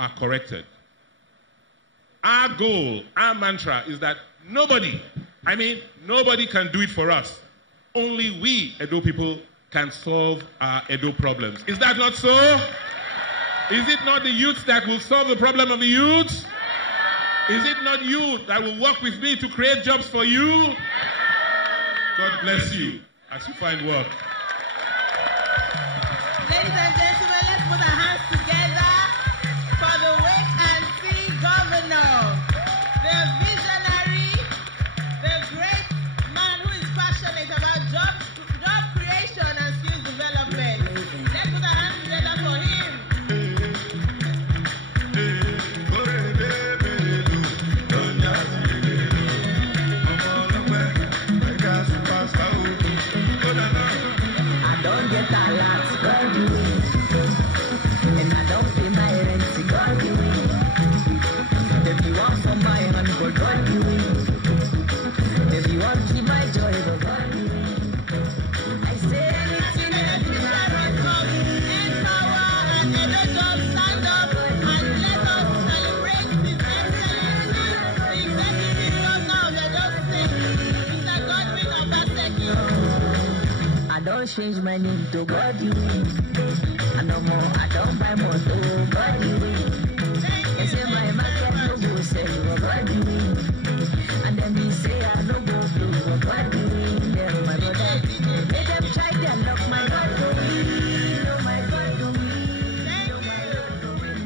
are corrected. Our goal, our mantra is that nobody can do it for us. Only we, Edo people, can solve our Edo problems. Is that not so? Is it not the youth that will solve the problem of the youth? Is it not you that will work with me to create jobs for you? God bless you as you find work. Ladies and gentlemen, let's put our hands together for the wait and see governor, the visionary, the great man who is passionate about job creation and skills development. Let's put our hands together for him. I don't get a lot, God you win. And I don't pay my rent, God you win. If you want from my hand, but God you win. If you want to keep my joy, but God you win. I say anything and everything I Empower and Edo Jobs, stand up and let us celebrate His Excellency, the Executive Governor of Edo State, Mr. Godwin Obaseki. I don't change my name to God you win. And no more, I don't buy more to God you win. They say my market no go sell, God you win. And then they say I no go blow, God you win. Them my brother, let them try their luck, my God go win. No, my God go win. No, my God go win.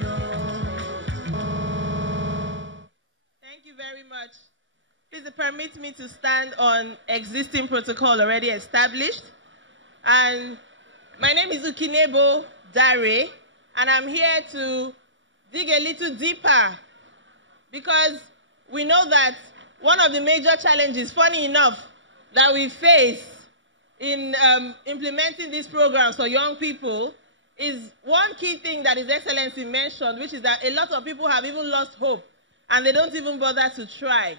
Thank you very much. Please permit me to stand on existing protocol already established. And my name is Ukinebo Dare, and I'm here to dig a little deeper because we know that one of the major challenges, funny enough, that we face in implementing these programs for young people is one key thing that His Excellency mentioned, which is that a lot of people have even lost hope and they don't even bother to try.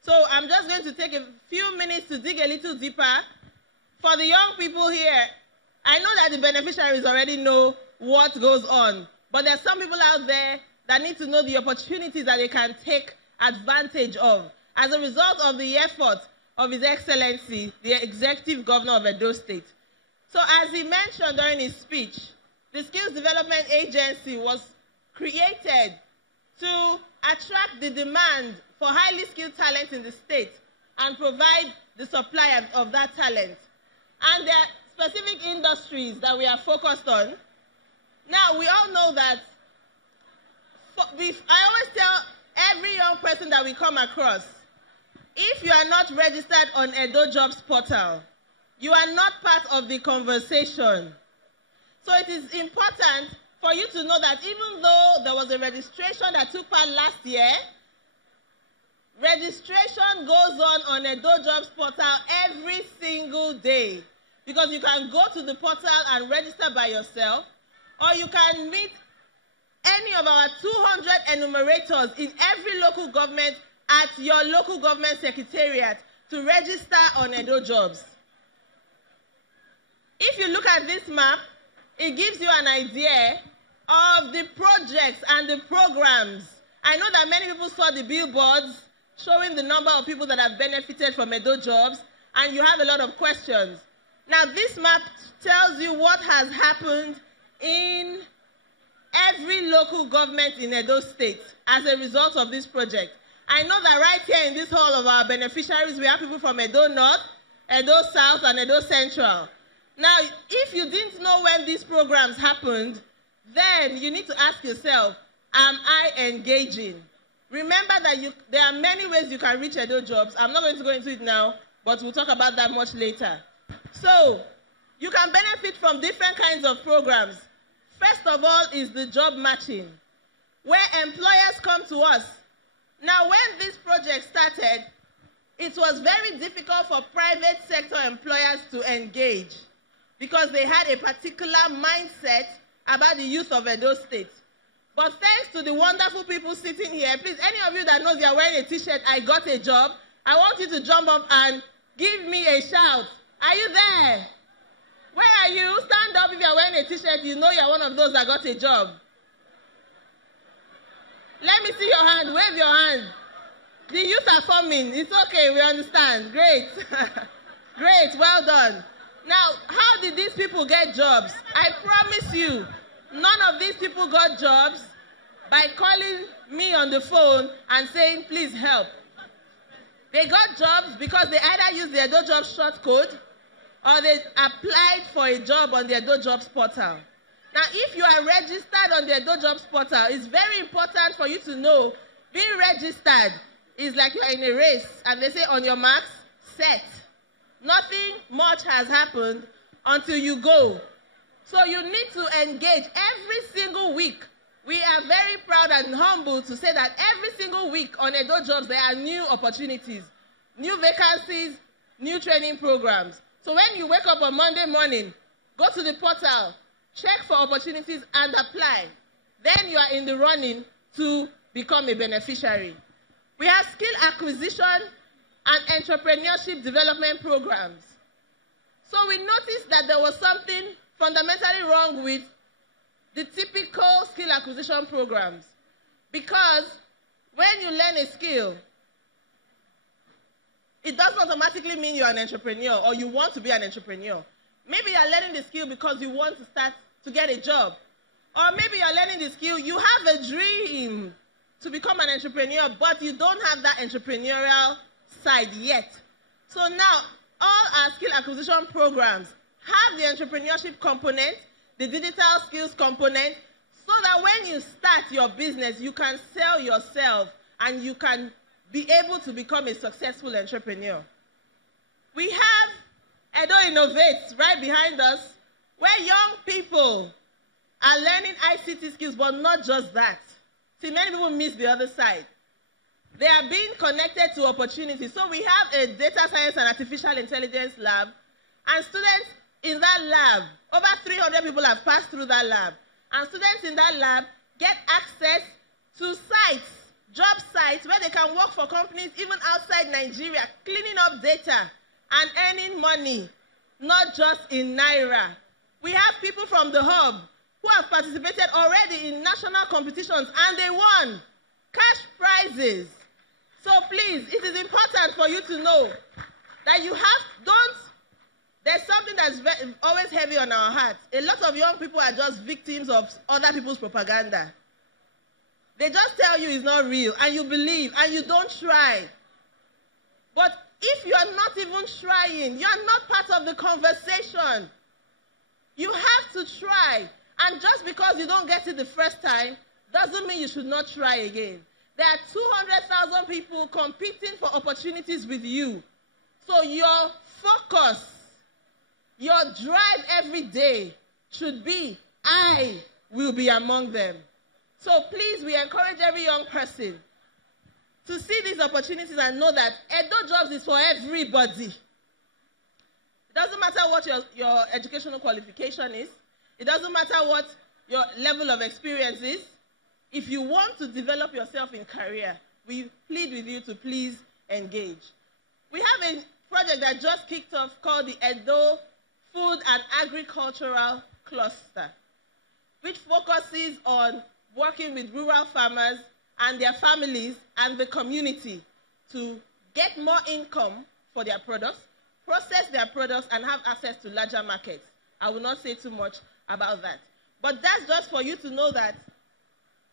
So I'm just going to take a few minutes to dig a little deeper. For the young people here, I know that the beneficiaries already know what goes on, but there are some people out there that need to know the opportunities that they can take advantage of as a result of the effort of His Excellency, the Executive Governor of Edo State. So as he mentioned during his speech, the Skills Development Agency was created to attract the demand for highly skilled talent in the state and provide the supply of that talent. And there are specific industries that we are focused on. Now, we all know that I always tell every young person that we come across, if you are not registered on Edo Jobs portal, you are not part of the conversation. So it is important for you to know that even though there was a registration that took part last year, registration goes on Edo Jobs portal every single day. Because you can go to the portal and register by yourself, or you can meet any of our 200 enumerators in every local government at your local government secretariat to register on Edo Jobs. If you look at this map, it gives you an idea of the projects and the programs. I know that many people saw the billboards showing the number of people that have benefited from Edo Jobs, and you have a lot of questions. Now, this map tells you what has happened in every local government in Edo State as a result of this project. I know that right here in this hall of our beneficiaries, we have people from Edo North, Edo South, and Edo Central. Now, if you didn't know when these programs happened, then you need to ask yourself, am I engaging? Remember that there are many ways you can reach Edo Jobs. I'm not going to go into it now, but we'll talk about that much later. So, you can benefit from different kinds of programs. First of all is the job matching, where employers come to us. Now, when this project started, it was very difficult for private sector employers to engage because they had a particular mindset about the youth of Edo State. But thanks to the wonderful people sitting here, please, any of you that knows you're wearing a t-shirt, I got a job, I want you to jump up and give me a shout. Are you there? Where are you? Stand up if you're wearing a t-shirt, you know you're one of those that got a job. Let me see your hand. Wave your hand. The youth are forming. It's okay. We understand. Great. Great. Well done. Now, how did these people get jobs? I promise you, none of these people got jobs by calling me on the phone and saying, please help. They got jobs because they either used the Edo Jobs short code or they applied for a job on the Edo Jobs portal. Now, if you are registered on the Edo Jobs portal, it's very important for you to know being registered is like you're in a race and they say on your marks, set. Nothing much has happened until you go. So you need to engage every single week. We are very proud and humble to say that every single week on Edo Jobs, there are new opportunities, new vacancies, new training programs. So when you wake up on Monday morning, go to the portal, check for opportunities and apply. Then you are in the running to become a beneficiary. We have skill acquisition and entrepreneurship development programs. So we noticed that there was something fundamentally wrong with the typical skill acquisition programs. Because when you learn a skill, it doesn't automatically mean you're an entrepreneur or you want to be an entrepreneur. Maybe you're learning the skill because you want to start to get a job. Or maybe you're learning the skill, you have a dream to become an entrepreneur, but you don't have that entrepreneurial side yet. So now, all our skill acquisition programs have the entrepreneurship component, the digital skills component, so that when you start your business, you can sell yourself and you can be able to become a successful entrepreneur. We have Edo Innovates right behind us, where young people are learning ICT skills, but not just that. See, many people miss the other side. They are being connected to opportunities. So we have a data science and artificial intelligence lab, and students in that lab, over 300 people have passed through that lab, and students in that lab get access to sites, job sites, where they can work for companies even outside Nigeria, cleaning up data and earning money, not just in Naira. We have people from the hub who have participated already in national competitions and they won cash prizes. So please, it is important for you to know that there's something that's always heavy on our hearts. A lot of young people are just victims of other people's propaganda. They just tell you it's not real and you believe and you don't try. But if you are not even trying, you are not part of the conversation. You have to try. And just because you don't get it the first time, doesn't mean you should not try again. There are 200,000 people competing for opportunities with you. So your focus, your drive every day should be, I will be among them. So please, we encourage every young person to see these opportunities and know that Edo Jobs is for everybody. It doesn't matter what your educational qualification is. It doesn't matter what your level of experience is. If you want to develop yourself in career, we plead with you to please engage. We have a project that just kicked off called the Edo Food and Agricultural Cluster, which focuses on working with rural farmers and their families and the community to get more income for their products, process their products, and have access to larger markets. I will not say too much about that. But that's just for you to know that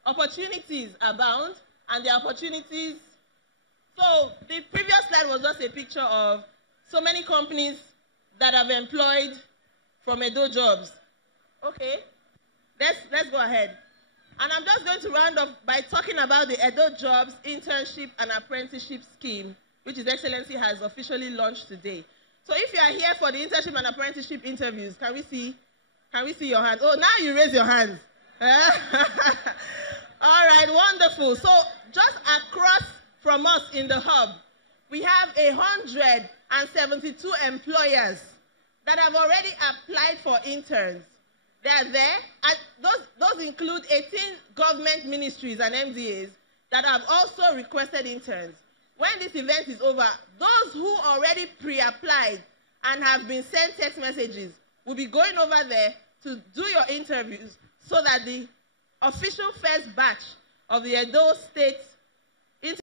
opportunities abound, and the opportunities. So the previous slide was just a picture of so many companies that have employed from Edo Jobs. Okay, let's go ahead. And I'm just going to round off by talking about the Edo Jobs Internship and Apprenticeship Scheme, which His Excellency has officially launched today. So if you are here for the internship and apprenticeship interviews, can we see your hands? Oh, now you raise your hands. All right, wonderful. So just across from us in the hub, we have 172 employers that have already applied for interns. They are there, and those include 18 government ministries and MDAs that have also requested interns. When this event is over, those who already pre-applied and have been sent text messages will be going over there to do your interviews so that the official first batch of the Edo State